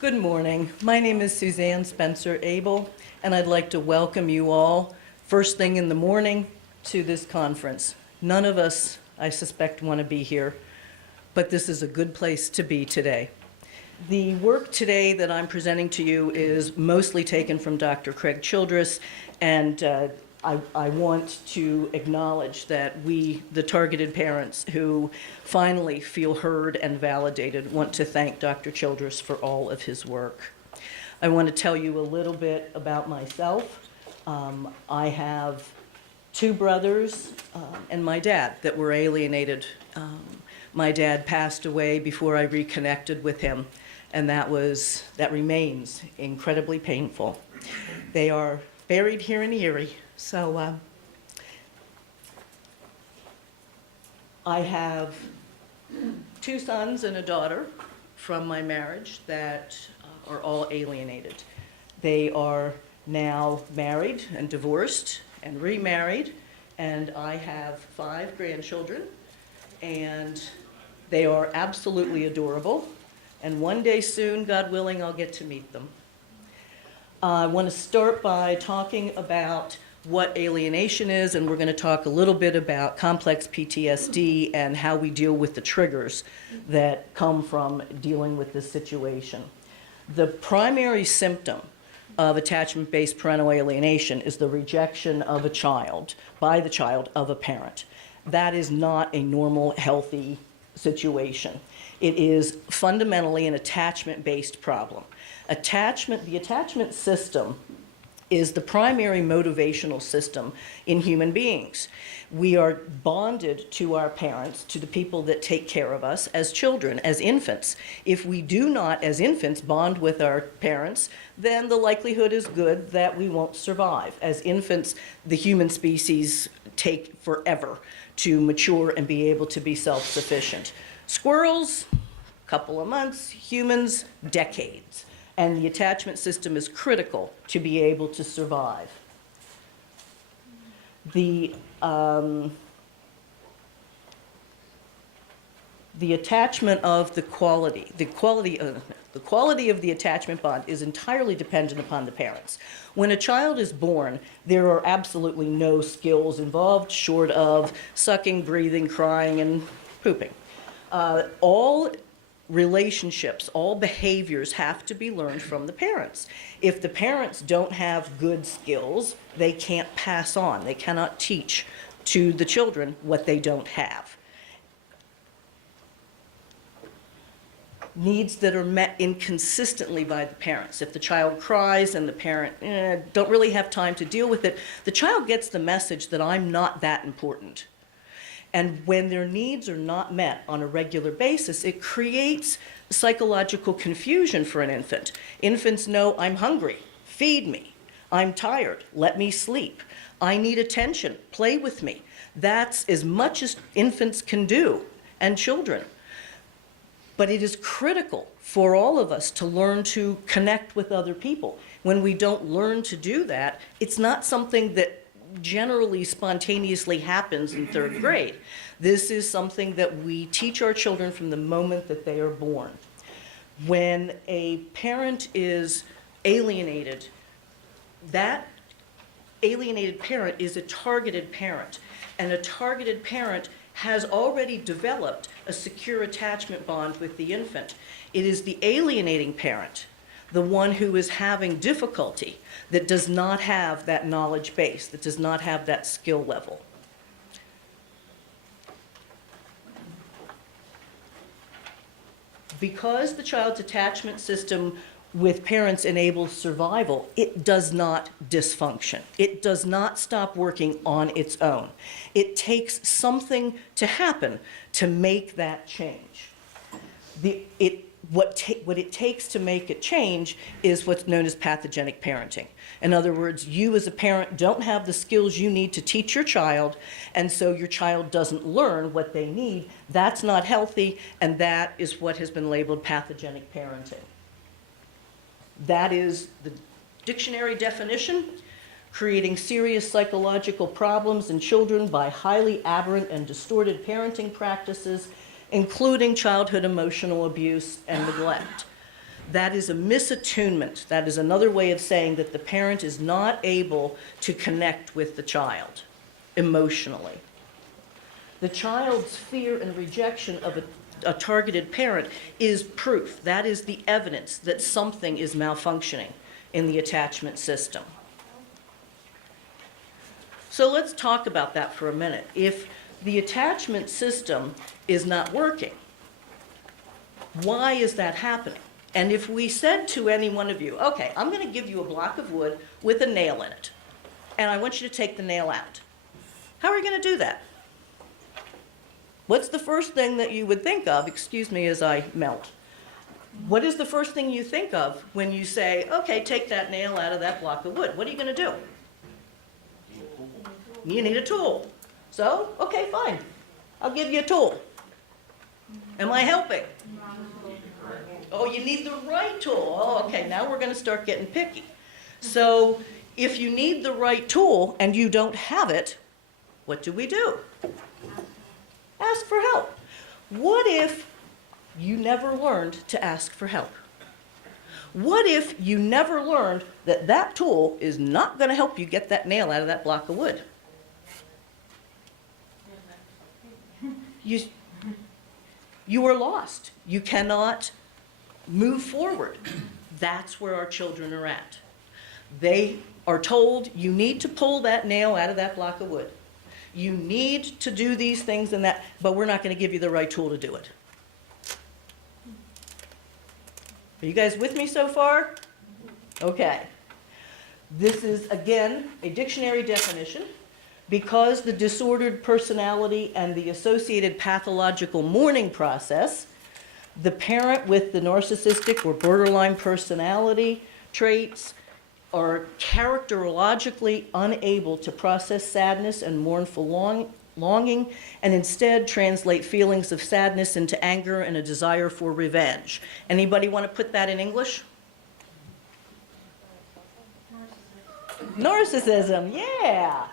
Good morning. My name is Suzanne Spencer Abel, and I'd like to welcome you all first thing in the morning to this conference. None of us, I suspect, want to be here, but this is a good place to be today. The work today that I'm presenting to you is mostly taken from Dr. Craig Childress, and I want to acknowledge that we, the targeted parents who finally feel heard and validated, want to thank Dr. Childress for all of his work. I want to tell you a little bit about myself. I have two brothers and my dad that were alienated. My dad passed away before I reconnected with him, and that remains incredibly painful. They are buried here in Erie. So I have two sons and a daughter from my marriage that are all alienated. They are now married and divorced and remarried, and I have 5 grandchildren, and they are absolutely adorable. And one day soon, God willing, I'll get to meet them. I want to start by talking about what alienation is, and we're going to talk a little bit about complex PTSD and how we deal with the triggers that come from dealing with this situation. The primary symptom of attachment-based parental alienation is the rejection of a child, by the child of a parent. That is not a normal, healthy situation. It is fundamentally an attachment-based problem. The attachment system is the primary motivational system in human beings. We are bonded to our parents, to the people that take care of us as children, as infants. If we do not, as infants, bond with our parents, then the likelihood is good that we won't survive. As infants, the human species take forever to mature and be able to be self-sufficient. Squirrels, a couple of months, humans, decades. And the attachment system is critical to be able to survive. The attachment of the quality of the attachment bond is entirely dependent upon the parents. When a child is born, there are absolutely no skills involved short of sucking, breathing, crying, and pooping. All relationships, all behaviors have to be learned from the parents. If the parents don't have good skills, they can't pass on. They cannot teach to the children what they don't have. Needs that are met inconsistently by the parents. If the child cries and the parent don't really have time to deal with it, the child gets the message that I'm not that important. And when their needs are not met on a regular basis, it creates psychological confusion for an infant. Infants know, I'm hungry, feed me. I'm tired, let me sleep. I need attention, play with me. That's as much as infants can do, and children. But it is critical for all of us to learn to connect with other people. When we don't learn to do that, it's not something that generally spontaneously happens in 3rd grade. This is something that we teach our children from the moment that they are born. When a parent is alienated, that alienated parent is a targeted parent, and a targeted parent has already developed a secure attachment bond with the infant. It is the alienating parent, the one who is having difficulty, that does not have that knowledge base, that does not have that skill level. Because the child's attachment system with parents enables survival, it does not dysfunction. It does not stop working on its own. It takes something to happen to make that change. What it takes to make it change is what's known as pathogenic parenting. In other words, you as a parent don't have the skills you need to teach your child, and so your child doesn't learn what they need. That's not healthy, and that is what has been labeled pathogenic parenting. That is the dictionary definition: creating serious psychological problems in children by highly aberrant and distorted parenting practices, including childhood emotional abuse and neglect. that is a misattunement. That is another way of saying that the parent is not able to connect with the child emotionally. The child's fear and rejection of a targeted parent is proof. That is the evidence that something is malfunctioning in the attachment system. So let's talk about that for a minute. If the attachment system is not working, why is that happening? And if we said to any one of you, okay, I'm going to give you a block of wood with a nail in it, and I want you to take the nail out. How are you going to do that? What's the first thing that you would think of? Excuse me as I melt. What is the first thing you think of when you say, okay, take that nail out of that block of wood? What are you going to do? You need a tool. So, okay, fine. I'll give you a tool. Am I helping? Oh, you need the right tool. Oh, okay, now we're going to start getting picky. So, if you need the right tool and you don't have it, what do? Ask for help. What if you never learned to ask for help? What if you never learned that that tool is not going to help you get that nail out of that block of wood? You are lost. You cannot move forward. That's where our children are at. They are told, you need to pull that nail out of that block of wood. You need to do these things and that, but we're not going to give you the right tool to do it. Are you guys with me so far? Okay. This is, again, a dictionary definition. Because the disordered personality and the associated pathological mourning process, the parent with the narcissistic or borderline personality traits are characterologically unable to process sadness and mournful longing, and instead translate feelings of sadness into anger and a desire for revenge. Anybody want to put that in English? Narcissism, yeah.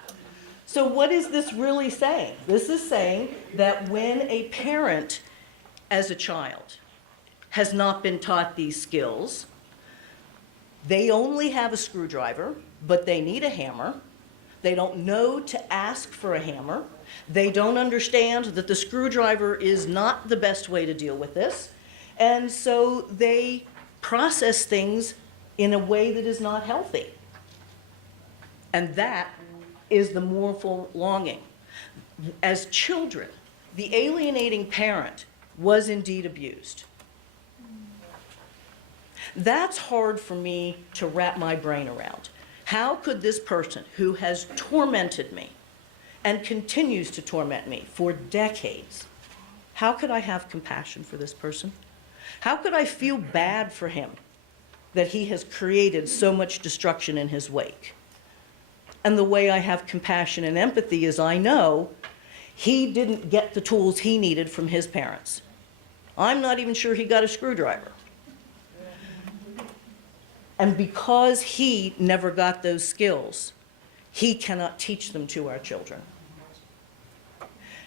So what is this really saying? This is saying that when a parent, as a child, has not been taught these skills, they only have a screwdriver, but they need a hammer. They don't know to ask for a hammer. They don't understand that the screwdriver is not the best way to deal with this. And so they process things in a way that is not healthy. And that is the mournful longing. As children, the alienating parent was indeed abused. That's hard for me to wrap my brain around. How could this person who has tormented me and continues to torment me for decades, how could I have compassion for this person? How could I feel bad for him that he has created so much destruction in his wake? And the way I have compassion and empathy is I know he didn't get the tools he needed from his parents. I'm not even sure he got a screwdriver. And because he never got those skills, he cannot teach them to our children.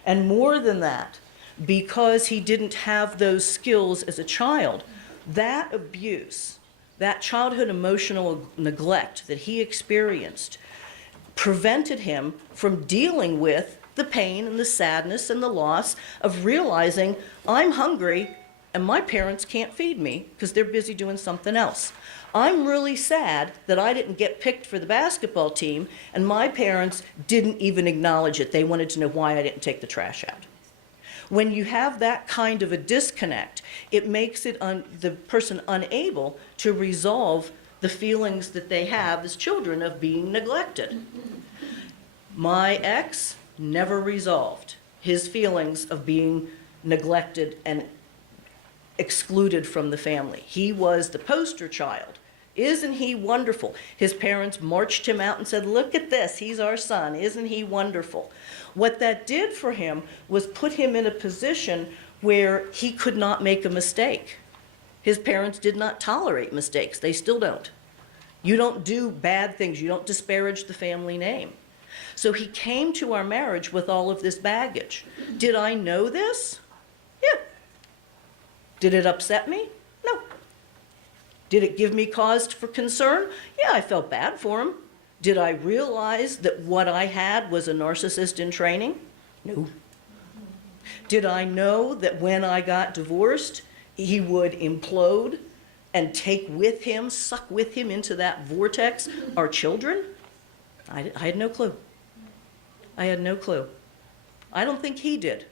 And more than that, because he didn't have those skills as a child, that abuse, that childhood emotional neglect that he experienced prevented him from dealing with the pain and the sadness and the loss of realizing I'm hungry and my parents can't feed me because they're busy doing something else. I'm really sad that I didn't get picked for the basketball team and my parents didn't even acknowledge it. They wanted to know why I didn't take the trash out. When you have that kind of a disconnect, it makes it the person unable to resolve the feelings that they have as children of being neglected. My ex never resolved his feelings of being neglected and excluded from the family. He was the poster child. Isn't he wonderful? His parents marched him out and said, look at this, he's our son, isn't he wonderful? What that did for him was put him in a position where he could not make a mistake. His parents did not tolerate mistakes. They still don't. You don't do bad things. You don't disparage the family name. So he came to our marriage with all of this baggage. Did I know this? Yeah. Did it upset me? No. Did it give me cause for concern? Yeah, I felt bad for him. Did I realize that what I had was a narcissist in training? No. Did I know that when I got divorced, he would implode and take with him, suck with him into that vortex our children? I had no clue. I had no clue. I don't think he did.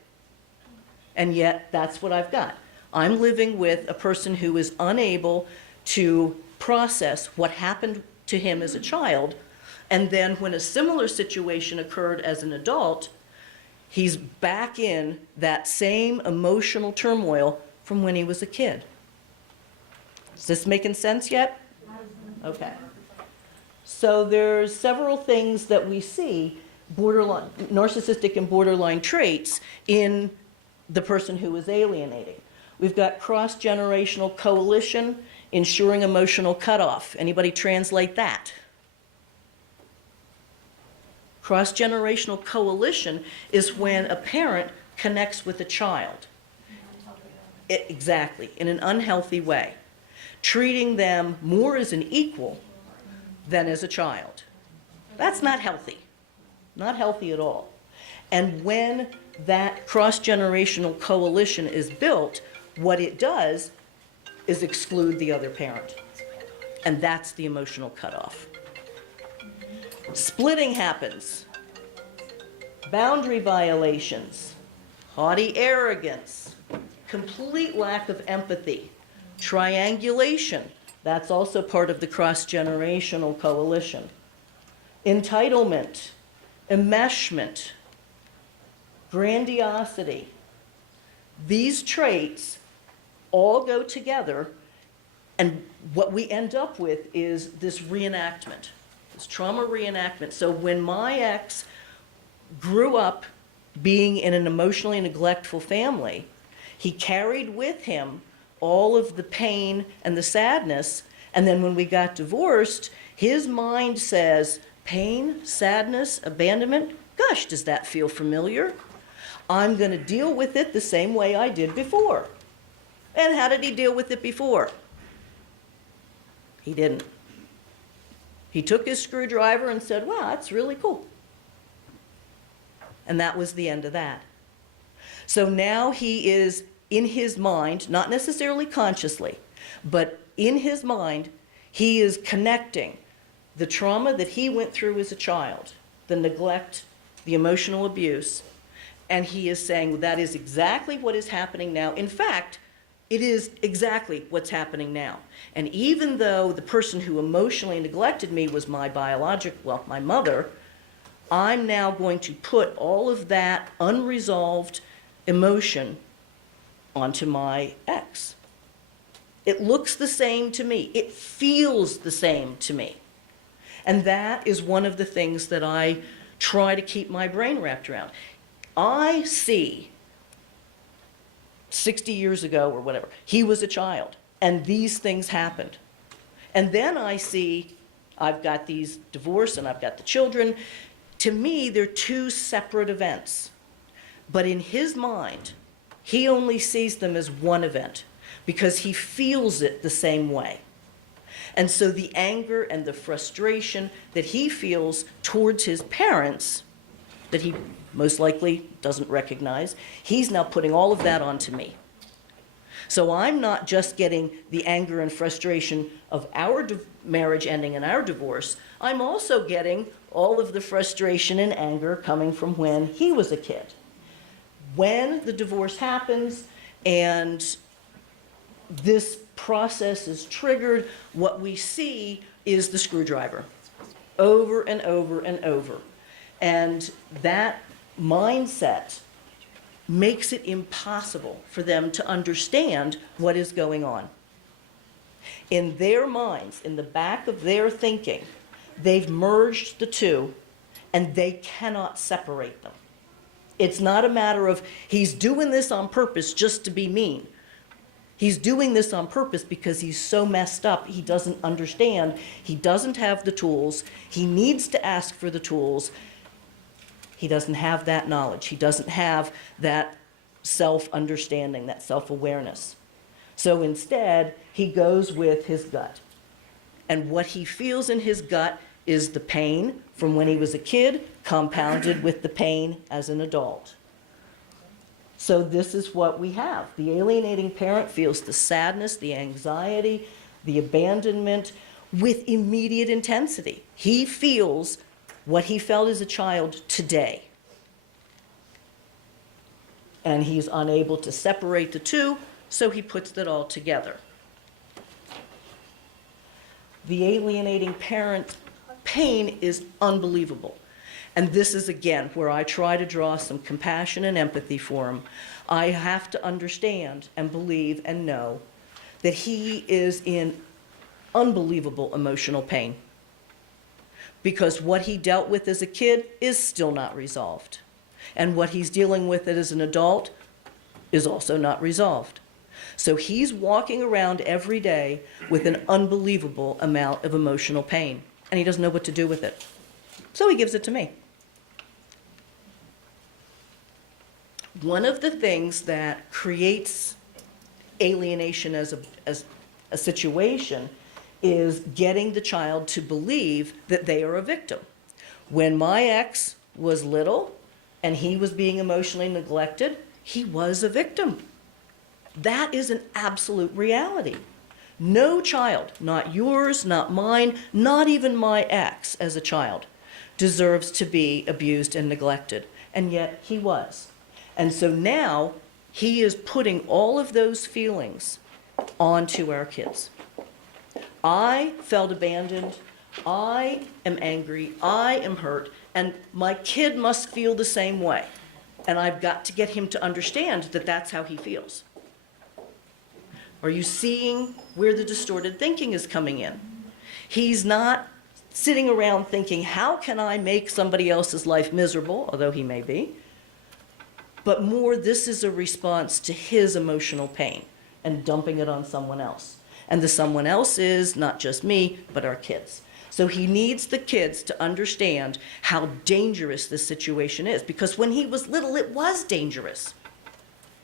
And yet, that's what I've got. I'm living with a person who is unable to process what happened to him as a child, and then when a similar situation occurred as an adult, he's back in that same emotional turmoil from when he was a kid. Is this making sense yet? Okay. So there's several things that we see, borderline, narcissistic and borderline traits in the person who is alienating. We've got cross-generational coalition, ensuring emotional cutoff. Anybody translate that? Cross-generational coalition is when a parent connects with a child. Exactly, in an unhealthy way, treating them more as an equal than as a child. That's not healthy, not healthy at all. And when that cross-generational coalition is built, what it does is exclude the other parent. And that's the emotional cutoff. Splitting happens. Boundary violations, haughty arrogance, complete lack of empathy, triangulation, that's also part of the cross-generational coalition, entitlement, enmeshment, grandiosity. These traits all go together, and what we end up with is this reenactment, this trauma reenactment. So when my ex grew up being in an emotionally neglectful family, he carried with him all of the pain and the sadness, and then when we got divorced, his mind says, pain, sadness, abandonment, gosh, does that feel familiar? I'm going to deal with it the same way I did before. And how did he deal with it before? He didn't. He took his screwdriver and said, wow, that's really cool. And that was the end of that. So now he is, in his mind, not necessarily consciously, but in his mind, he is connecting the trauma that he went through as a child, the neglect, the emotional abuse, and he is saying that is exactly what is happening now. In fact, it is exactly what's happening now. And even though the person who emotionally neglected me was my my mother, I'm now going to put all of that unresolved emotion onto my ex. It looks the same to me. It feels the same to me. And that is one of the things that I try to keep my brain wrapped around. I see 60 years ago or whatever, he was a child, and these things happened. And then I see I've got these divorce and I've got the children. To me, they're two separate events. But in his mind, he only sees them as one event because he feels it the same way. And so the anger and the frustration that he feels towards his parents, that he most likely doesn't recognize, he's now putting all of that onto me. So I'm not just getting the anger and frustration of our marriage ending and our divorce, I'm also getting all of the frustration and anger coming from when he was a kid. When the divorce happens and this process is triggered, what we see is the screwdriver over and over and over. And that mindset makes it impossible for them to understand what is going on. In their minds, in the back of their thinking, they've merged the two and they cannot separate them. It's not a matter of he's doing this on purpose just to be mean. He's doing this on purpose because he's so messed up, he doesn't understand. He doesn't have the tools. He needs to ask for the tools. He doesn't have that knowledge. He doesn't have that self-understanding, that self-awareness. So instead, he goes with his gut. And what he feels in his gut is the pain from when he was a kid, compounded with the pain as an adult. So this is what we have. The alienating parent feels the sadness, the anxiety, the abandonment with immediate intensity. He feels what he felt as a child today. And he's unable to separate the two, so he puts it all together. The alienating parent pain is unbelievable. And this is, again, where I try to draw some compassion and empathy for him. I have to understand and believe and know that he is in unbelievable emotional pain, because what he dealt with as a kid is still not resolved. And what he's dealing with as an adult is also not resolved. So he's walking around every day with an unbelievable amount of emotional pain, and he doesn't know what to do with it. So he gives it to me. One of the things that creates alienation as a situation is getting the child to believe that they are a victim. When my ex was little and he was being emotionally neglected, he was a victim. That is an absolute reality. No child, not yours, not mine, not even my ex as a child, deserves to be abused and neglected. And yet he was. And so now he is putting all of those feelings onto our kids. I felt abandoned. I am angry. I am hurt. And my kid must feel the same way. And I've got to get him to understand that that's how he feels. Are you seeing where the distorted thinking is coming in? He's not sitting around thinking, how can I make somebody else's life miserable, although he may be, but more this is a response to his emotional pain and dumping it on someone else. And the someone else is not just me, but our kids. So he needs the kids to understand how dangerous this situation is, because when he was little, it was dangerous.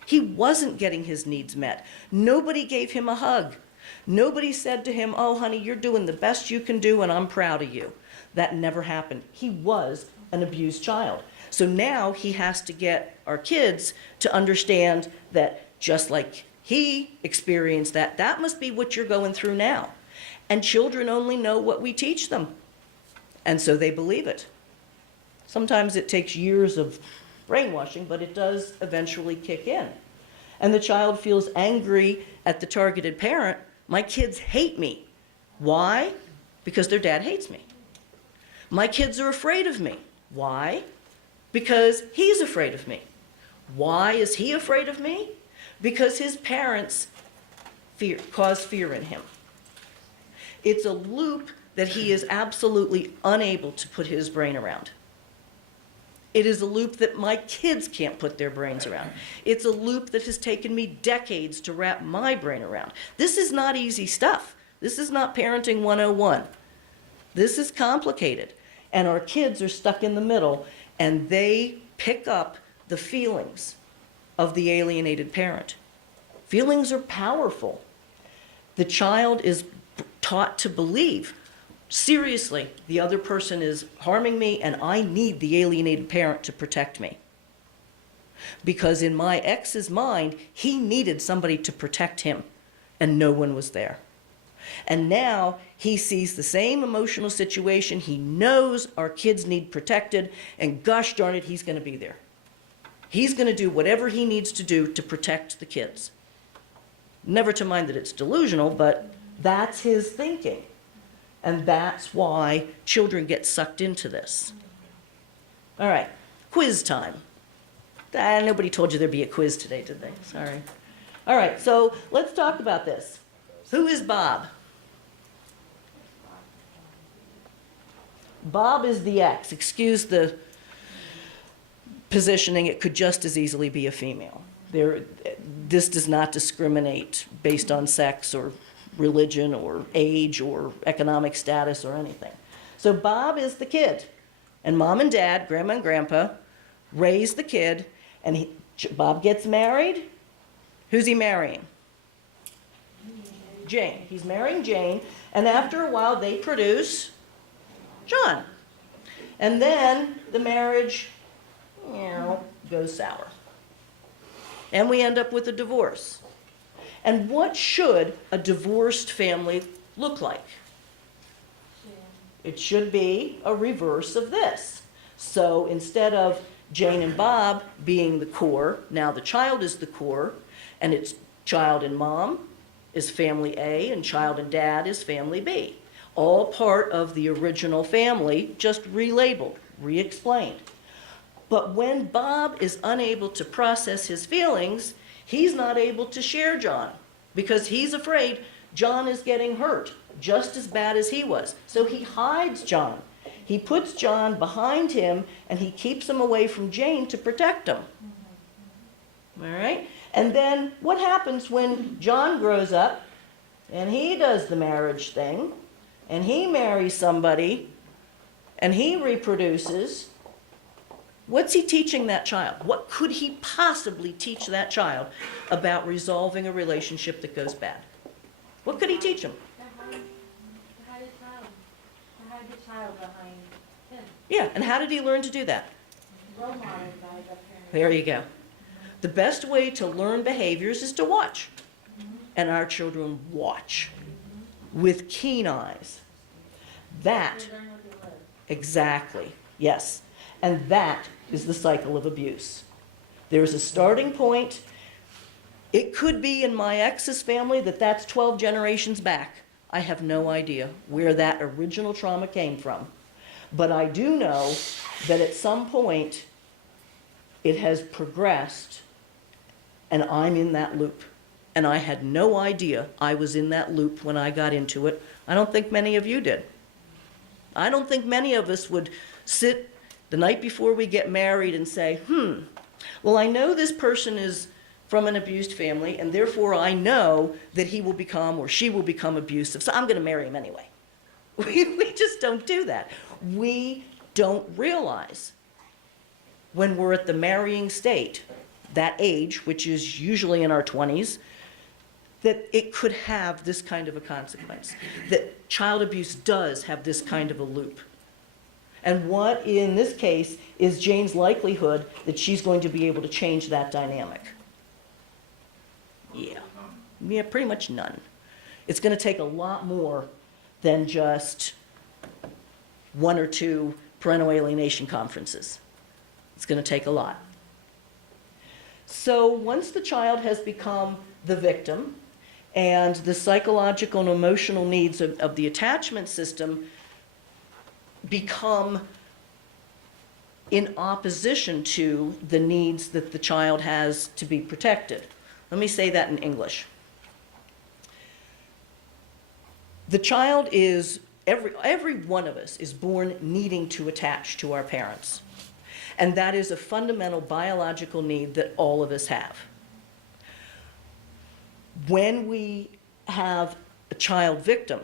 He wasn't getting his needs met. Nobody gave him a hug. Nobody said to him, oh, honey, you're doing the best you can do, and I'm proud of you. That never happened. He was an abused child. So now he has to get our kids to understand that just like he experienced that, that must be what you're going through now. And children only know what we teach them. And so they believe it. Sometimes it takes years of brainwashing, but it does eventually kick in. And the child feels angry at the targeted parent. My kids hate me. Why? Because their dad hates me. My kids are afraid of me. Why? Because he's afraid of me. Why is he afraid of me? Because his parents cause fear in him. It's a loop that he is absolutely unable to put his brain around. It is a loop that my kids can't put their brains around. It's a loop that has taken me decades to wrap my brain around. This is not easy stuff. This is not parenting 101. This is complicated. And our kids are stuck in the middle, and they pick up the feelings of the alienated parent. Feelings are powerful. The child is taught to believe, seriously, the other person is harming me and I need the alienated parent to protect me. Because in my ex's mind, he needed somebody to protect him and no one was there. And now he sees the same emotional situation. He knows our kids need protected, and gosh darn it, he's going to be there. He's going to do whatever he needs to do to protect the kids. Never to mind that it's delusional, but that's his thinking. And that's why children get sucked into this. All right, quiz time. Nobody told you there'd be a quiz today, did they? Sorry. All right, so let's talk about this. Who is Bob? Bob is the ex. Excuse the positioning. It could just as easily be a female. This does not discriminate based on sex or religion or age or economic status or anything. So Bob is the kid. And mom and dad, grandma and grandpa, raise the kid. And Bob gets married. Who's he marrying? Jane. He's marrying Jane, and after a while they produce John. And then the marriage, goes sour. And we end up with a divorce. And what should a divorced family look like? It should be a reverse of this. So instead of Jane and Bob being the core, now the child is the core, and it's child and mom is family A, and child and dad is family B. All part of the original family, just relabeled, re-explained. But when Bob is unable to process his feelings, he's not able to share John because he's afraid John is getting hurt just as bad as he was. So he hides John. He puts John behind him and he keeps him away from Jane to protect him. All right? And then what happens when John grows up and he does the marriage thing and he marries somebody and he reproduces? What's he teaching that child? What could he possibly teach that child about resolving a relationship that goes bad? What could he teach him? To hide the child behind him. Yeah, and how did he learn to do that? Role model by the parents. There you go. The best way to learn behaviors is to watch. And our children watch with keen eyes. That, They learn what they live. exactly, yes. And that is the cycle of abuse. There's a starting point. It could be in my ex's family that's 12 generations back. I have no idea where that original trauma came from. But I do know that at some point it has progressed and I'm in that loop. And I had no idea I was in that loop when I got into it. I don't think many of you did. I don't think many of us would sit the night before we get married and say, well, I know this person is from an abused family, and therefore I know that he will become or she will become abusive, so I'm going to marry him anyway. We just don't do that. We don't realize when we're at the marrying state, that age, which is usually in our 20s, that it could have this kind of a consequence, that child abuse does have this kind of a loop. And what, in this case, is Jane's likelihood that she's going to be able to change that dynamic? Yeah, pretty much none. It's going to take a lot more than just 1 or 2 parental alienation conferences. It's going to take a lot. So once the child has become the victim and the psychological and emotional needs of the attachment system become in opposition to the needs that the child has to be protected. Let me say that in English. The child is, every one of us is born needing to attach to our parents. And that is a fundamental biological need that all of us have. When we have a child victim,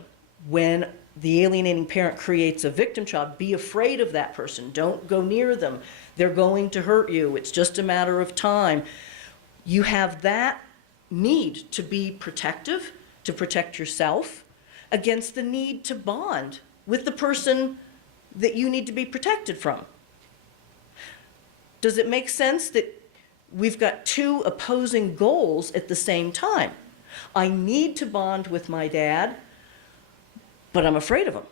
when the alienating parent creates a victim child, be afraid of that person. Don't go near them. They're going to hurt you. It's just a matter of time. You have that need to be protective, to protect yourself, against the need to bond with the person that you need to be protected from. Does it make sense that we've got 2 opposing goals at the same time? I need to bond with my dad, but I'm afraid of him.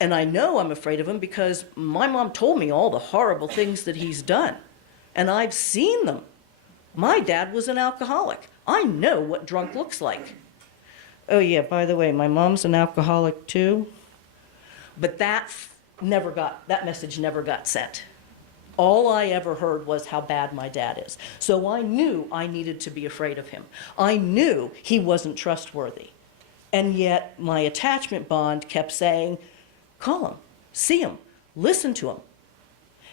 And I know I'm afraid of him because my mom told me all the horrible things that he's done. And I've seen them. My dad was an alcoholic. I know what drunk looks like. Oh yeah, by the way, my mom's an alcoholic too. But that message never got sent. All I ever heard was how bad my dad is. So I knew I needed to be afraid of him. I knew he wasn't trustworthy. And yet my attachment bond kept saying, call him, see him, listen to him.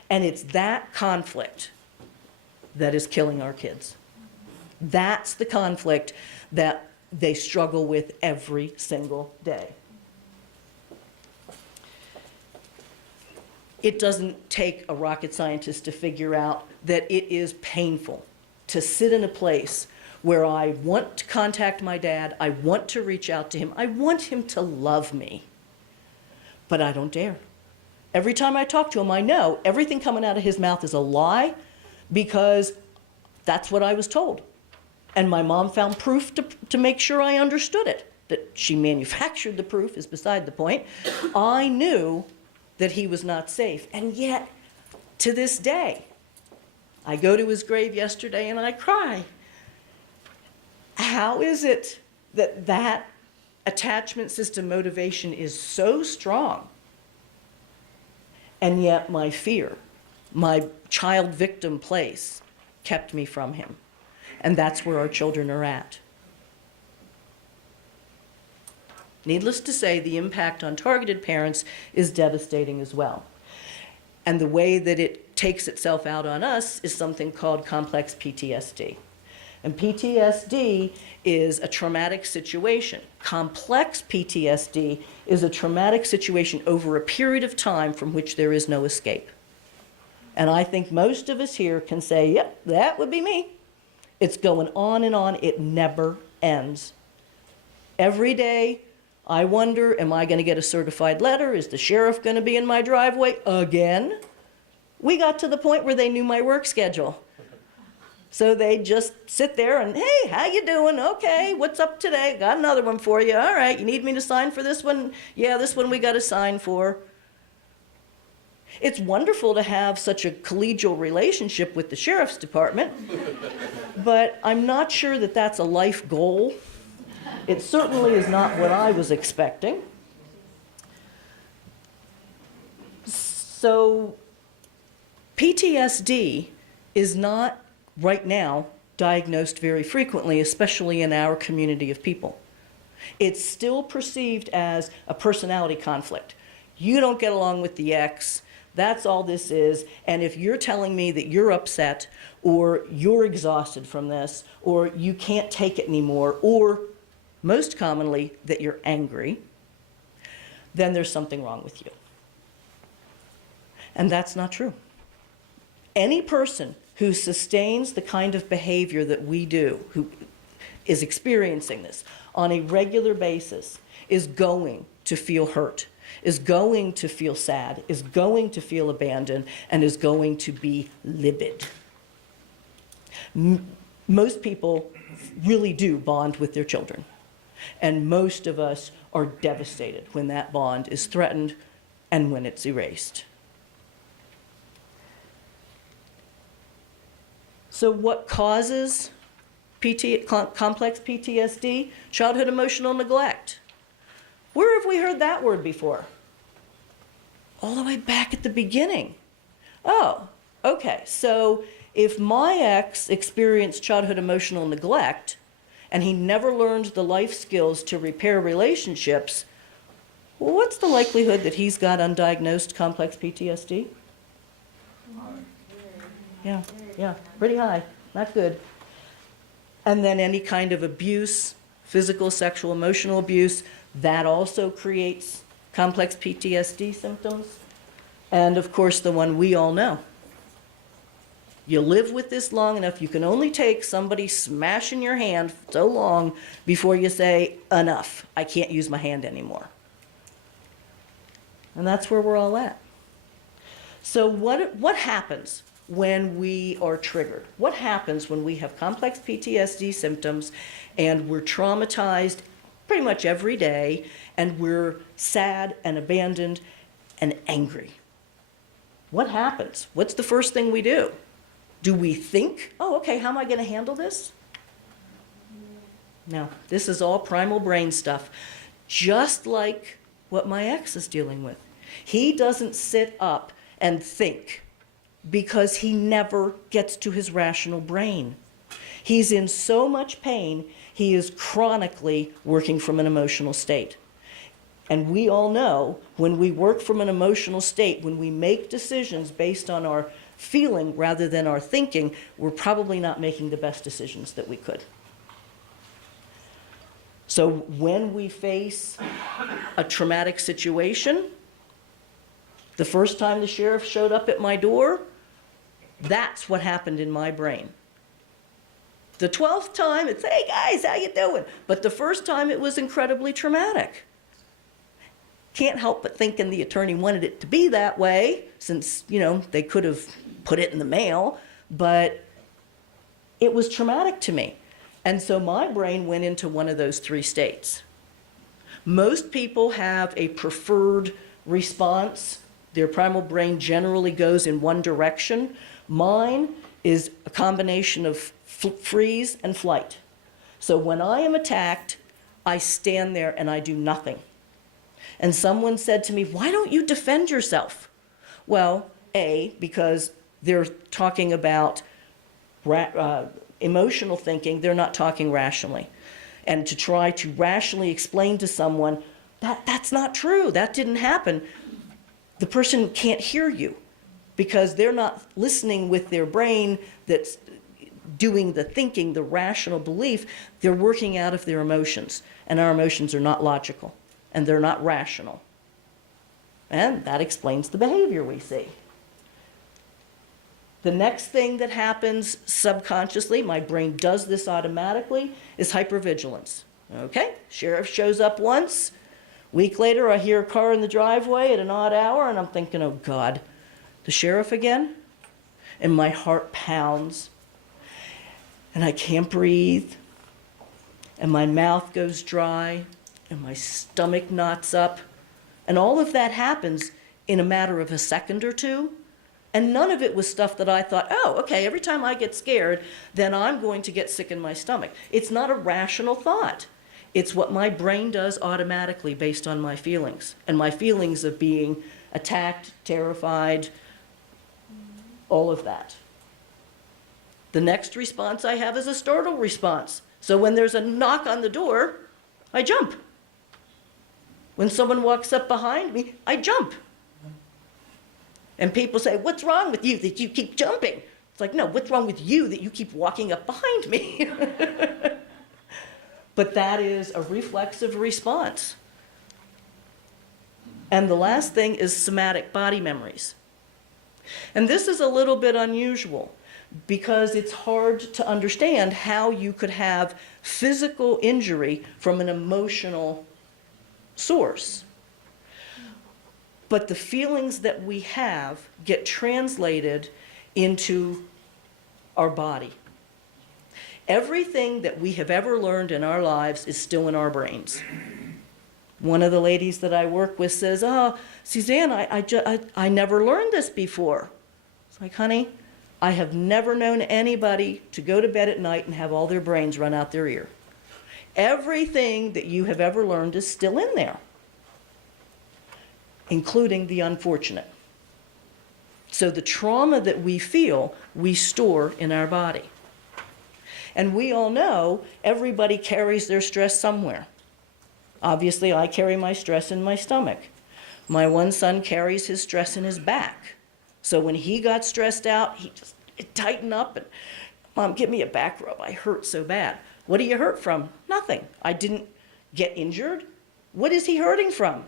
And it's that conflict that is killing our kids. That's the conflict that they struggle with every single day. It doesn't take a rocket scientist to figure out that it is painful to sit in a place where I want to contact my dad, I want to reach out to him, I want him to love me, but I don't dare. Every time I talk to him, I know everything coming out of his mouth is a lie because that's what I was told. And my mom found proof to make sure I understood it. That she manufactured the proof is beside the point. I knew that he was not safe. And yet, to this day, I go to his grave yesterday and I cry. How is it that that attachment system motivation is so strong? And yet my fear, my child victim place, kept me from him. And that's where our children are at. Needless to say, the impact on targeted parents is devastating as well. And the way that it takes itself out on us is something called complex PTSD. And PTSD is a traumatic situation. Complex PTSD is a traumatic situation over a period of time from which there is no escape. And I think most of us here can say, yep, that would be me. It's going on and on. It never ends. Every day, I wonder, am I going to get a certified letter? Is the sheriff going to be in my driveway again? We got to the point where they knew my work schedule. So they just sit there and, hey, how you doing? Okay, what's up today? Got another one for you. All right, you need me to sign for this one? Yeah, this one we got to sign for. It's wonderful to have such a collegial relationship with the sheriff's department, but I'm not sure that that's a life goal. It certainly is not what I was expecting. So PTSD is not right now diagnosed very frequently, especially in our community of people. It's still perceived as a personality conflict. You don't get along with the ex, that's all this is, and if you're telling me that you're upset, or you're exhausted from this, or you can't take it anymore, or most commonly that you're angry, then there's something wrong with you. And that's not true. Any person who sustains the kind of behavior that we do, who is experiencing this on a regular basis, is going to feel hurt, is going to feel sad, is going to feel abandoned, and is going to be livid. Most people really do bond with their children, and most of us are devastated when that bond is threatened and when it's erased. So what causes complex PTSD? Childhood emotional neglect. Where have we heard that word before? All the way back at the beginning. Oh, okay, so if my ex experienced childhood emotional neglect and he never learned the life skills to repair relationships, well, what's the likelihood that he's got undiagnosed complex PTSD? Yeah, pretty high, not good. And then any kind of abuse, physical, sexual, emotional abuse, that also creates complex PTSD symptoms. And of course, the one we all know. You live with this long enough, you can only take somebody smashing your hand so long before you say, enough, I can't use my hand anymore. And that's where we're all at. So what happens when we are triggered? What happens when we have complex PTSD symptoms and we're traumatized pretty much every day and we're sad and abandoned and angry? What happens? What's the first thing we do? Do we think, oh, okay, how am I going to handle this? No, this is all primal brain stuff, just like what my ex is dealing with. He doesn't sit up and think because he never gets to his rational brain. He's in so much pain, he is chronically working from an emotional state. And we all know when we work from an emotional state, when we make decisions based on our feeling rather than our thinking, we're probably not making the best decisions that we could. So when we face a traumatic situation, the first time the sheriff showed up at my door, that's what happened in my brain. The 12th time, it's, hey guys, how you doing? But the first time, it was incredibly traumatic. Can't help but thinking the attorney wanted it to be that way, since, they could have put it in the mail, but it was traumatic to me. And so my brain went into one of those 3 states. Most people have a preferred response. Their primal brain generally goes in one direction. Mine is a combination of freeze and flight. So when I am attacked, I stand there and I do nothing. And someone said to me, why don't you defend yourself? Well, A, because they're talking about emotional thinking, they're not talking rationally. And to try to rationally explain to someone, that's not true, that didn't happen, the person can't hear you because they're not listening with their brain that's doing the thinking, the rational belief. They're working out of their emotions, and our emotions are not logical, and they're not rational. And that explains the behavior we see. The next thing that happens subconsciously, my brain does this automatically, is hypervigilance. Okay, sheriff shows up once. Week later, I hear a car in the driveway at an odd hour, and I'm thinking, oh God, the sheriff again? And my heart pounds, and I can't breathe, and my mouth goes dry, and my stomach knots up, and all of that happens in a matter of a second or two. And none of it was stuff that I thought, oh, okay, every time I get scared, then I'm going to get sick in my stomach. It's not a rational thought. It's what my brain does automatically based on my feelings. And my feelings of being attacked, terrified, all of that. The next response I have is a startle response. So when there's a knock on the door, I jump. When someone walks up behind me, I jump. And people say, what's wrong with you that you keep jumping? It's like, no, what's wrong with you that you keep walking up behind me? But that is a reflexive response. And the last thing is somatic body memories. And this is a little bit unusual because it's hard to understand how you could have physical injury from an emotional source. But the feelings that we have get translated into our body. Everything that we have ever learned in our lives is still in our brains. One of the ladies that I work with says, oh, Suzanne, I never learned this before. It's like, honey, I have never known anybody to go to bed at night and have all their brains run out their ear. Everything that you have ever learned is still in there, including the unfortunate. So the trauma that we feel, we store in our body. And we all know everybody carries their stress somewhere. Obviously, I carry my stress in my stomach. My one son carries his stress in his back. So when he got stressed out, it tightened up and, Mom, give me a back rub. I hurt so bad. What do you hurt from? Nothing. I didn't get injured. What is he hurting from?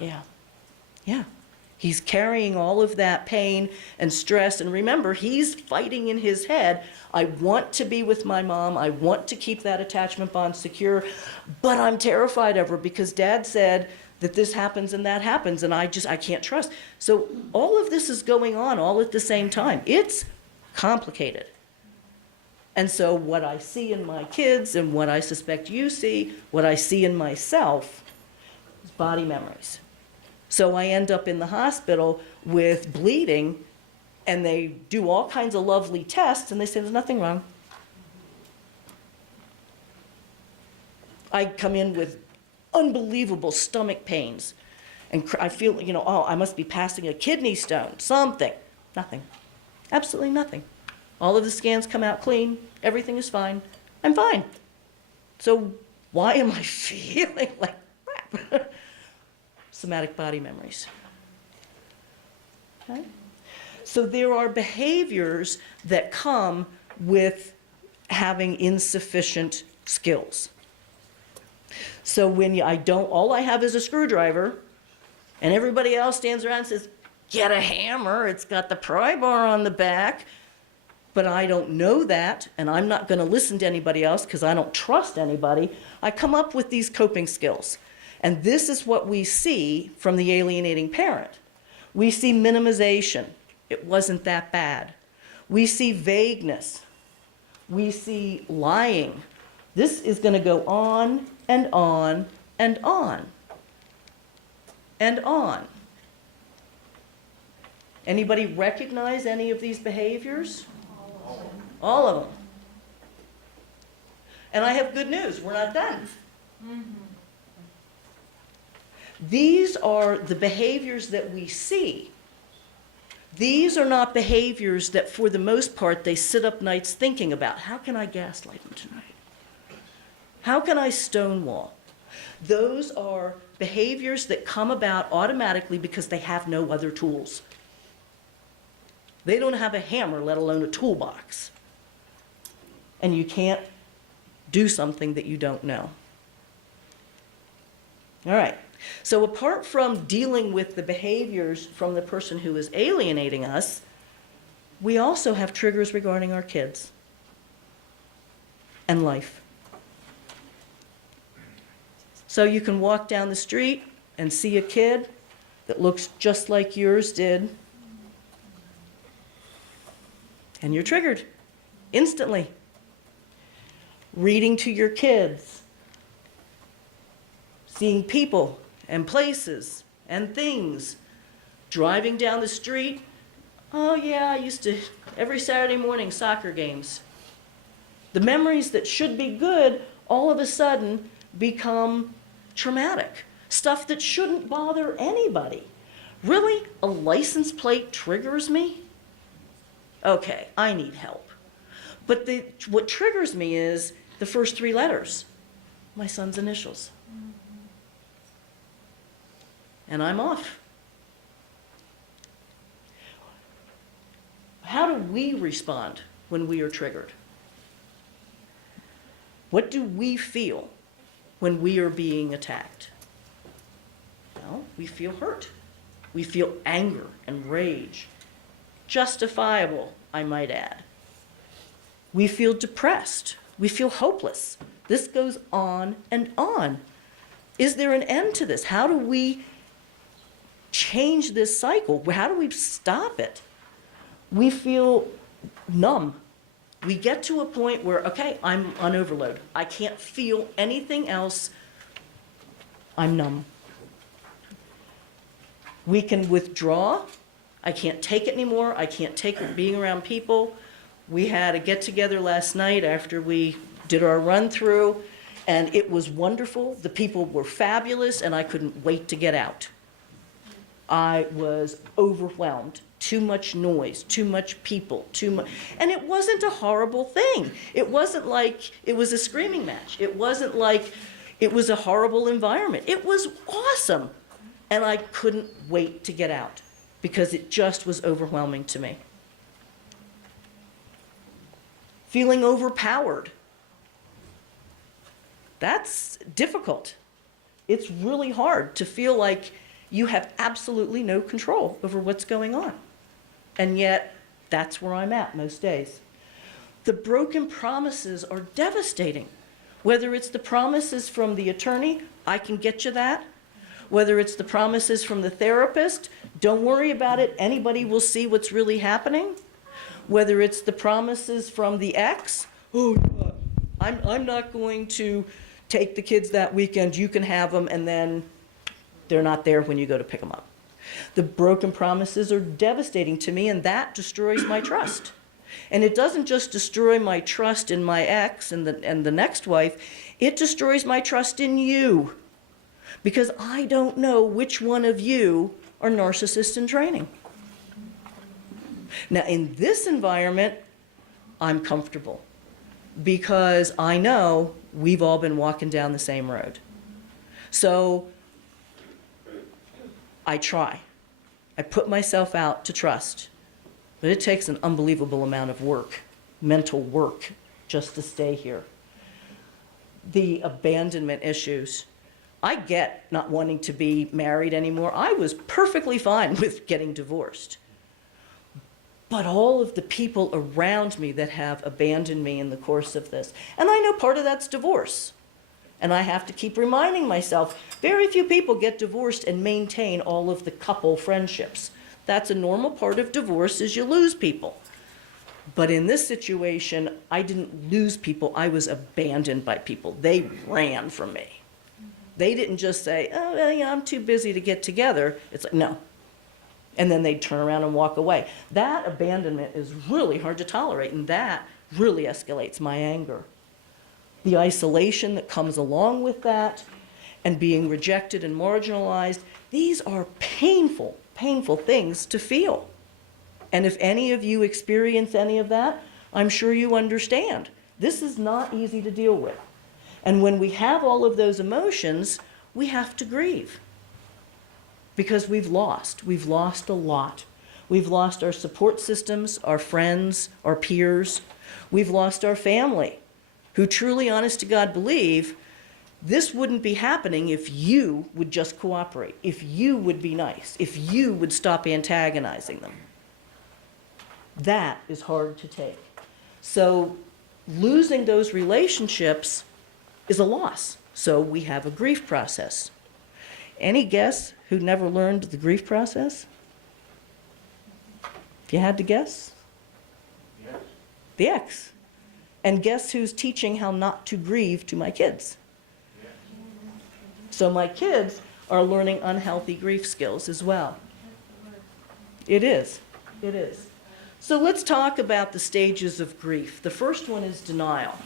Yeah. He's carrying all of that pain and stress. And remember, he's fighting in his head. I want to be with my mom. I want to keep that attachment bond secure. But I'm terrified of her because Dad said that this happens and that happens. And I can't trust. So all of this is going on all at the same time. It's complicated. And so what I see in my kids and what I suspect you see, what I see in myself, is body memories. So I end up in the hospital with bleeding, and they do all kinds of lovely tests, and they say there's nothing wrong. I come in with unbelievable stomach pains, and I feel, oh, I must be passing a kidney stone, something. Nothing. Absolutely nothing. All of the scans come out clean. Everything is fine. I'm fine. So why am I feeling like crap? Somatic body memories. Okay? So there are behaviors that come with having insufficient skills. So when all I have is a screwdriver, and everybody else stands around and says, get a hammer, it's got the pry bar on the back. but I don't know that, and I'm not going to listen to anybody else because I don't trust anybody. I come up with these coping skills. And this is what we see from the alienating parent. We see minimization. It wasn't that bad. We see vagueness. We see lying. This is going to go on and on and on and on. Anybody recognize any of these behaviors? All of them. And I have good news, we're not done. These are the behaviors that we see. These are not behaviors that, for the most part, they sit up nights thinking about. How can I gaslight them tonight? How can I stonewall? Those are behaviors that come about automatically because they have no other tools. They don't have a hammer, let alone a toolbox. And you can't do something that you don't know. All right. So apart from dealing with the behaviors from the person who is alienating us, we also have triggers regarding our kids and life. So you can walk down the street and see a kid that looks just like yours did, and you're triggered instantly. Reading to your kids, seeing people and places and things, driving down the street. Oh yeah, I used to, every Saturday morning, soccer games. The memories that should be good all of a sudden become traumatic. Stuff that shouldn't bother anybody. Really? A license plate triggers me? Okay, I need help. But what triggers me is the first 3 letters, my son's initials. And I'm off. How do we respond when we are triggered? What do we feel when we are being attacked? Well, we feel hurt. We feel anger and rage. Justifiable, I might add. We feel depressed. We feel hopeless. This goes on and on. Is there an end to this? How do we change this cycle? How do we stop it? We feel numb. We get to a point where, okay, I'm on overload. I can't feel anything else. I'm numb. We can withdraw. I can't take it anymore. I can't take it being around people. We had a get-together last night after we did our run-through, and it was wonderful. The people were fabulous, and I couldn't wait to get out. I was overwhelmed. Too much noise, too much people, and it wasn't a horrible thing. It wasn't like it was a screaming match. It wasn't like it was a horrible environment. It was awesome, and I couldn't wait to get out because it just was overwhelming to me. Feeling overpowered. That's difficult. It's really hard to feel like you have absolutely no control over what's going on. And yet, that's where I'm at most days. The broken promises are devastating. Whether it's the promises from the attorney, I can get you that. Whether it's the promises from the therapist, don't worry about it, anybody will see what's really happening. Whether it's the promises from the ex, oh, I'm not going to take the kids that weekend, you can have them, and then they're not there when you go to pick them up. The broken promises are devastating to me, and that destroys my trust. And it doesn't just destroy my trust in my ex and the next wife, it destroys my trust in you. Because I don't know which one of you are narcissists in training. Now, in this environment, I'm comfortable because I know we've all been walking down the same road. So I try. I put myself out to trust. But it takes an unbelievable amount of work, mental work, just to stay here. The abandonment issues. I get not wanting to be married anymore. I was perfectly fine with getting divorced. but all of the people around me that have abandoned me in the course of this. And I know part of that's divorce. And I have to keep reminding myself, very few people get divorced and maintain all of the couple friendships. That's a normal part of divorce, is you lose people. But in this situation, I didn't lose people, I was abandoned by people. They ran from me. They didn't just say, oh, well, you know, I'm too busy to get together. It's like, no. And then they'd turn around and walk away. That abandonment is really hard to tolerate, and that really escalates my anger. The isolation that comes along with that, and being rejected and marginalized, these are painful, painful things to feel. And if any of you experience any of that, I'm sure you understand. This is not easy to deal with. And when we have all of those emotions, we have to grieve. Because we've lost a lot. We've lost our support systems, our friends, our peers. We've lost our family, who truly, honest to God, believe this wouldn't be happening if you would just cooperate, if you would be nice, if you would stop antagonizing them. That is hard to take. So losing those relationships is a loss. So we have a grief process. Any guess who never learned the grief process? If you had to guess? Yes. The ex. And guess who's teaching how not to grieve to my kids? Yes. So my kids are learning unhealthy grief skills as well. It is. It is. So let's talk about the stages of grief. The first one is denial.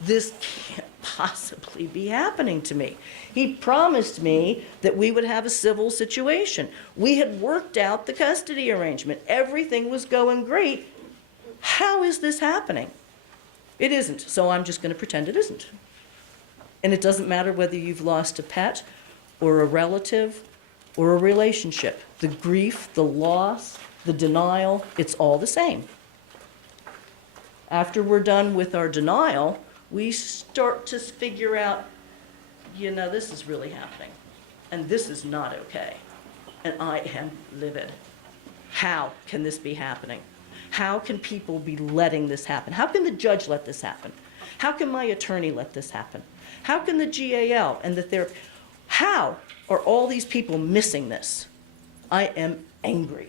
This can't possibly be happening to me. He promised me that we would have a civil situation. We had worked out the custody arrangement. Everything was going great. How is this happening? It isn't, so I'm just going to pretend it isn't. And it doesn't matter whether you've lost a pet or a relative or a relationship. The grief, the loss, the denial, it's all the same. After we're done with our denial, we start to figure out, you know, this is really happening, and this is not okay, and I am livid. How can this be happening? How can people be letting this happen? How can the judge let this happen? How can my attorney let this happen? How can the GAL and the therapist, how are all these people missing this? I am angry.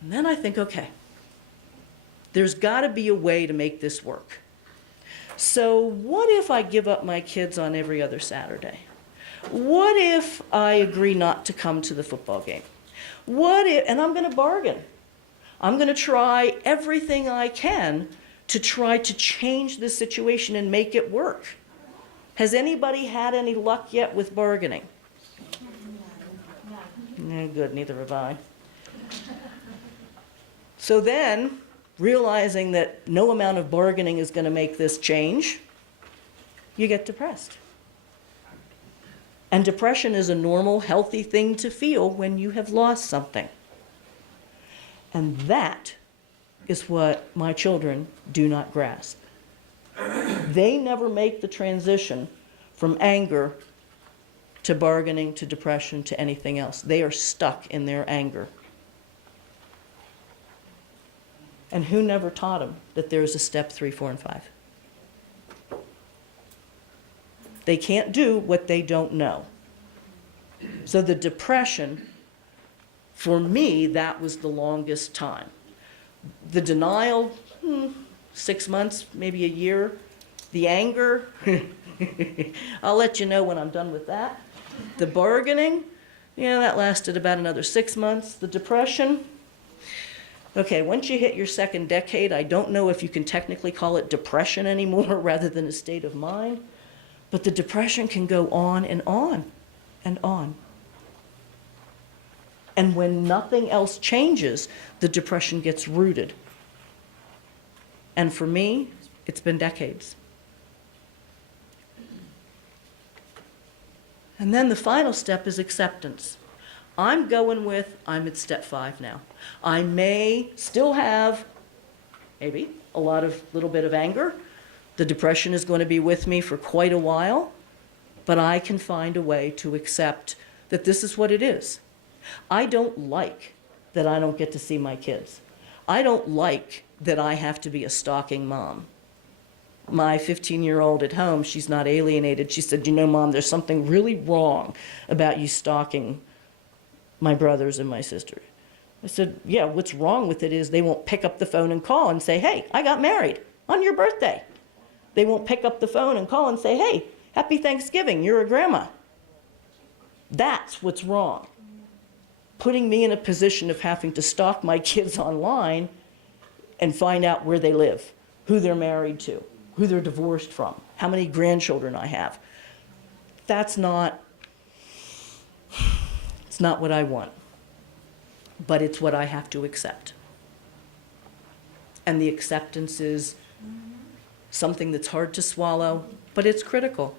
And then I think, okay, there's got to be a way to make this work. So what if I give up my kids on every other Saturday? What if I agree not to come to the football game? What if, and I'm going to bargain. I'm going to try everything I can to try to change this situation and make it work. Has anybody had any luck yet with bargaining? No, good, neither have I. So then, realizing that no amount of bargaining is going to make this change, you get depressed. And depression is a normal, healthy thing to feel when you have lost something. And that is what my children do not grasp. They never make the transition from anger to bargaining to depression to anything else. They are stuck in their anger. And who never taught them that there's a step 3, 4, and 5? They can't do what they don't know. So the depression, for me, that was the longest time. The denial, 6 months, maybe a year. The anger, I'll let you know when I'm done with that. The bargaining, that lasted about another 6 months. The depression, okay, once you hit your second decade, I don't know if you can technically call it depression anymore rather than a state of mind, but the depression can go on and on and on. And when nothing else changes, the depression gets rooted. And for me, it's been decades. And then the final step is acceptance. I'm at step 5 now. I may still have, maybe, a little bit of anger. The depression is going to be with me for quite a while, but I can find a way to accept that this is what it is. I don't like that I don't get to see my kids. I don't like that I have to be a stalking mom. My 15-year-old at home, she's not alienated. She said, you know, Mom, there's something really wrong about you stalking my brothers and my sister. I said, yeah, what's wrong with it is they won't pick up the phone and call and say, hey, I got married on your birthday. They won't pick up the phone and call and say, hey, happy Thanksgiving, you're a grandma. That's what's wrong. Putting me in a position of having to stalk my kids online and find out where they live, who they're married to, who they're divorced from, how many grandchildren I have. It's not what I want, but it's what I have to accept. And the acceptance is something that's hard to swallow, but it's critical.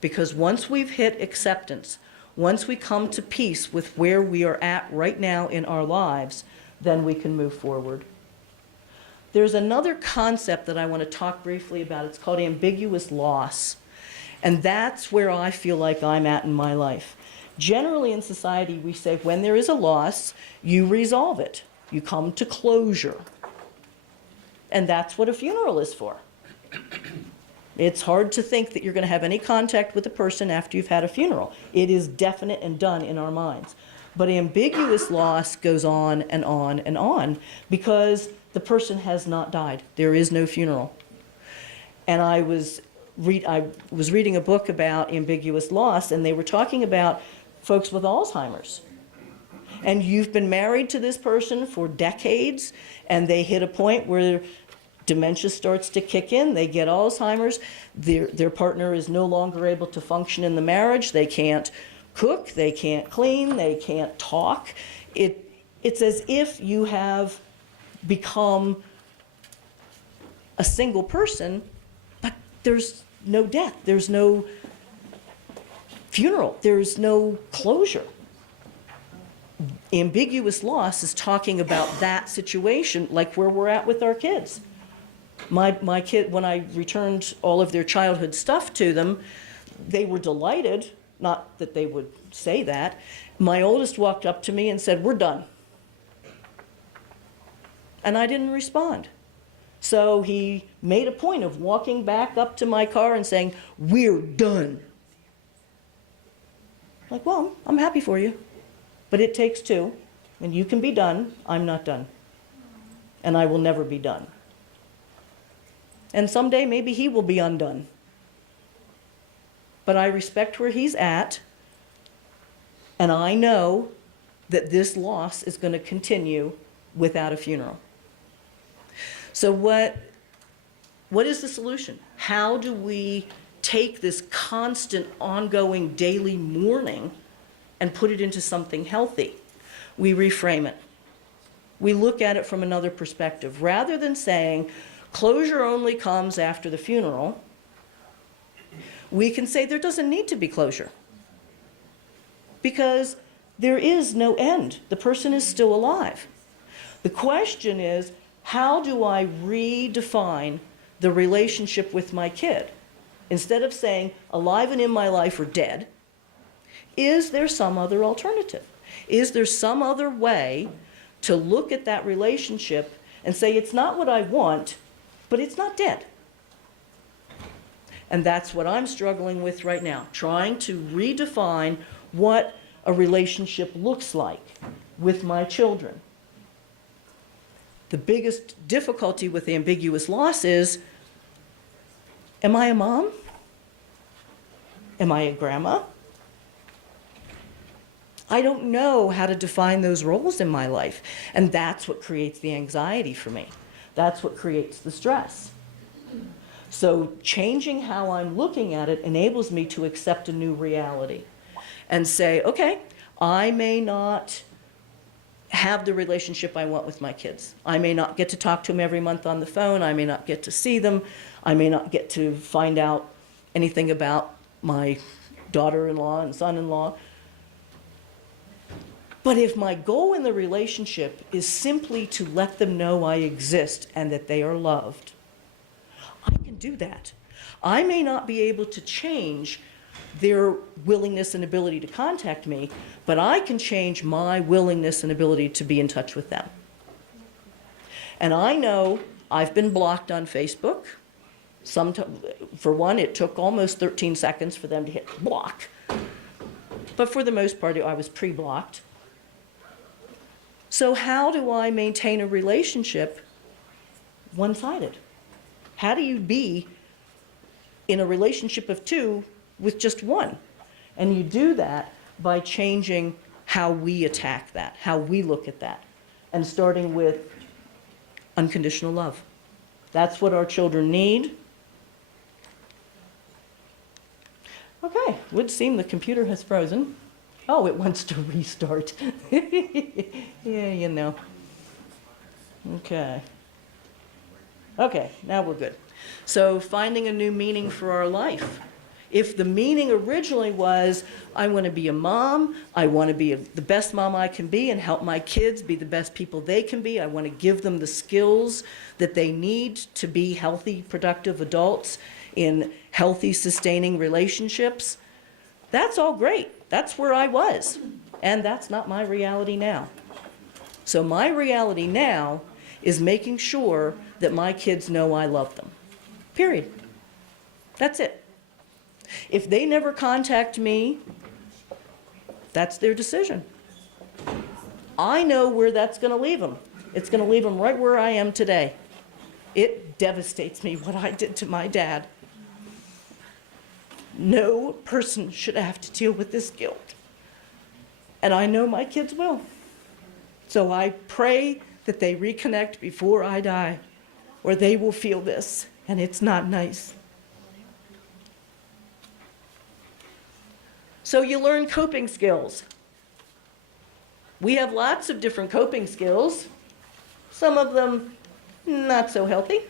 Because once we've hit acceptance, once we come to peace with where we are at right now in our lives, then we can move forward. There's another concept that I want to talk briefly about. It's called ambiguous loss. And that's where I feel like I'm at in my life. Generally in society, we say when there is a loss, you resolve it. You come to closure. And that's what a funeral is for. It's hard to think that you're going to have any contact with a person after you've had a funeral. It is definite and done in our minds. But ambiguous loss goes on and on and on because the person has not died. There is no funeral. And I was reading a book about ambiguous loss, and they were talking about folks with Alzheimer's. And you've been married to this person for decades, and they hit a point where dementia starts to kick in, they get Alzheimer's, their partner is no longer able to function in the marriage, they can't cook, they can't clean, they can't talk. It's as if you have become a single person, but there's no death, there's no funeral, there's no closure. Ambiguous loss is talking about that situation, like where we're at with our kids. My kid, when I returned all of their childhood stuff to them, they were delighted, not that they would say that. My oldest walked up to me and said, "We're done." And I didn't respond. So he made a point of walking back up to my car and saying, "We're done." Like, well, I'm happy for you, but it takes two, and you can be done. I'm not done, and I will never be done. And someday maybe he will be undone. But I respect where he's at, and I know that this loss is going to continue without a funeral. So what is the solution? How do we take this constant, ongoing, daily mourning and put it into something healthy? We reframe it. We look at it from another perspective. Rather than saying, closure only comes after the funeral, we can say there doesn't need to be closure. Because there is no end. The person is still alive. The question is, how do I redefine the relationship with my kid? Instead of saying alive and in my life or dead, is there some other alternative? Is there some other way to look at that relationship and say it's not what I want, but it's not dead? And that's what I'm struggling with right now, trying to redefine what a relationship looks like with my children. The biggest difficulty with ambiguous loss is, am I a mom? Am I a grandma? I don't know how to define those roles in my life. And that's what creates the anxiety for me. That's what creates the stress. So changing how I'm looking at it enables me to accept a new reality and say, okay, I may not have the relationship I want with my kids. I may not get to talk to them every month on the phone. I may not get to see them. I may not get to find out anything about my daughter-in-law and son-in-law. But if my goal in the relationship is simply to let them know I exist and that they are loved, I can do that. I may not be able to change their willingness and ability to contact me, but I can change my willingness and ability to be in touch with them. And I know I've been blocked on Facebook. For one, it took almost 13 seconds for them to hit block. But for the most part, I was pre-blocked. So how do I maintain a relationship one-sided? How do you be in a relationship of two with just one? And you do that by changing how we attack that, how we look at that, and starting with unconditional love. That's what our children need. Okay, would seem the computer has frozen. Oh, it wants to restart. Yeah, you know. Okay. Okay, now we're good. So finding a new meaning for our life. If the meaning originally was, I want to be a mom, I want to be the best mom I can be and help my kids be the best people they can be, I want to give them the skills that they need to be healthy, productive adults in healthy, sustaining relationships, that's all great. That's where I was. And that's not my reality now. So my reality now is making sure that my kids know I love them. Period. That's it. If they never contact me, that's their decision. I know where that's going to leave them. It's going to leave them right where I am today. It devastates me what I did to my dad. No person should have to deal with this guilt. And I know my kids will. So I pray that they reconnect before I die, or they will feel this, and it's not nice. So you learn coping skills. We have lots of different coping skills. Some of them not so healthy,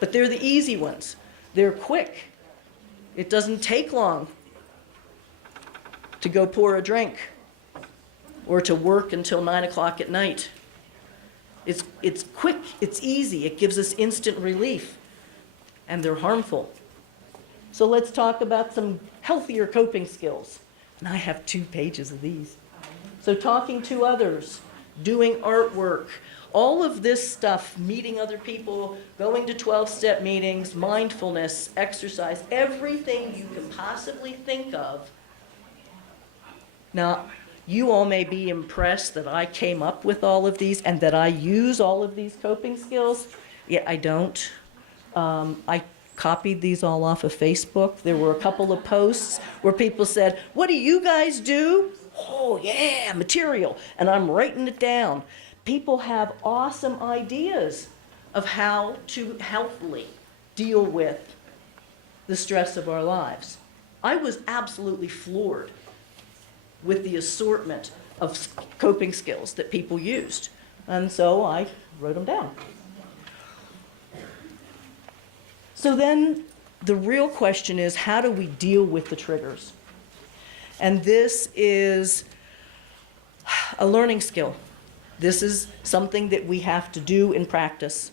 but they're the easy ones. They're quick. It doesn't take long to go pour a drink or to work until 9 o'clock at night. It's quick, it's easy, it gives us instant relief, and they're harmful. So let's talk about some healthier coping skills. And I have 2 pages of these. So talking to others, doing artwork, all of this stuff, meeting other people, going to 12-step meetings, mindfulness, exercise, everything you can possibly think of. Now, you all may be impressed that I came up with all of these and that I use all of these coping skills. Yeah, I don't. I copied these all off of Facebook. There were a couple of posts where people said, "What do you guys do?" Oh, yeah, material. And I'm writing it down. People have awesome ideas of how to healthily deal with the stress of our lives. I was absolutely floored with the assortment of coping skills that people used. And so I wrote them down. So then the real question is, how do we deal with the triggers? And this is a learning skill. This is something that we have to do in practice.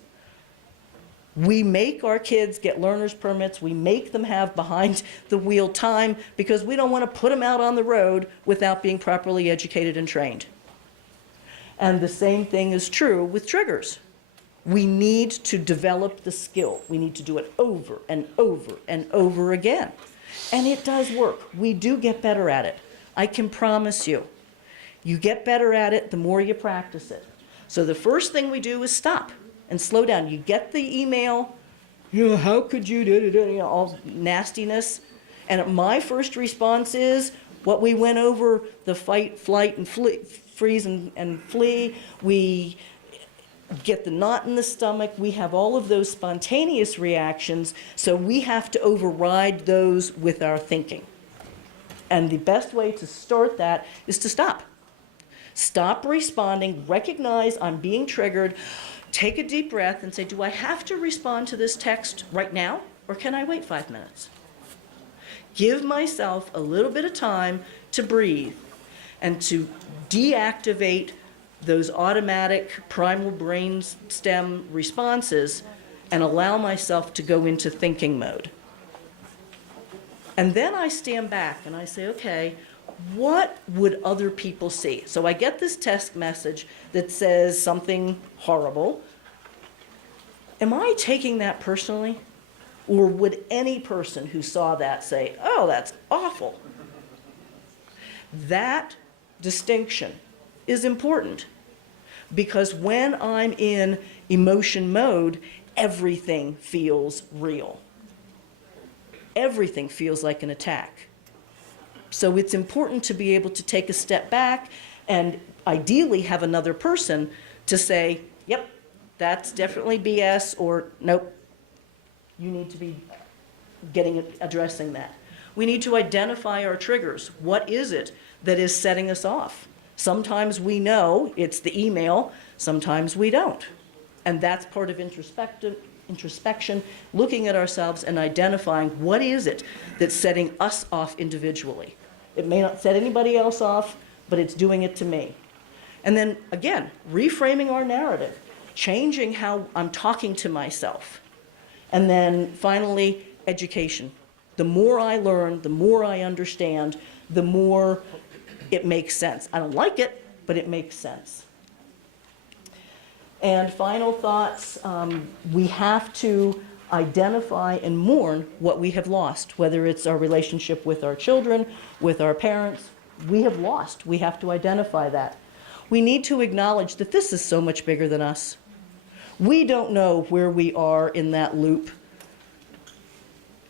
We make our kids get learner's permits. We make them have behind the wheel time because we don't want to put them out on the road without being properly educated and trained. And the same thing is true with triggers. We need to develop the skill. We need to do it over and over and over again. And it does work. We do get better at it. I can promise you. You get better at it the more you practice it. So the first thing we do is stop and slow down. You get the email, how could you, all nastiness. And my first response is what we went over, the fight, flight, and freeze and flee. We get the knot in the stomach. We have all of those spontaneous reactions, so we have to override those with our thinking. And the best way to start that is to stop. Stop responding, recognize I'm being triggered, take a deep breath and say, do I have to respond to this text right now, or can I wait 5 minutes? Give myself a little bit of time to breathe and to deactivate those automatic primal brain stem responses and allow myself to go into thinking mode. And then I stand back and I say, okay, what would other people see? So I get this text message that says something horrible. Am I taking that personally? Or would any person who saw that say, oh, that's awful? That distinction is important because when I'm in emotion mode, everything feels real. Everything feels like an attack. So it's important to be able to take a step back and ideally have another person to say, yep, that's definitely BS, or nope, you need to be addressing that. We need to identify our triggers. What is it that is setting us off? Sometimes we know it's the email, sometimes we don't. And that's part of introspection, looking at ourselves and identifying what is it that's setting us off individually. It may not set anybody else off, but it's doing it to me. And then again, reframing our narrative, changing how I'm talking to myself. And then finally, education. The more I learn, the more I understand, the more it makes sense. I don't like it, but it makes sense. And final thoughts, we have to identify and mourn what we have lost, whether it's our relationship with our children, with our parents. We have lost. We have to identify that. We need to acknowledge that this is so much bigger than us. We don't know where we are in that loop.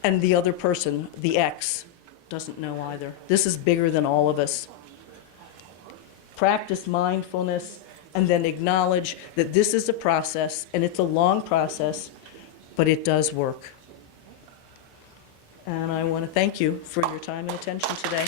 And the other person, the ex, doesn't know either. This is bigger than all of us. Practice mindfulness and then acknowledge that this is a process, and it's a long process, but it does work. And I want to thank you for your time and attention today.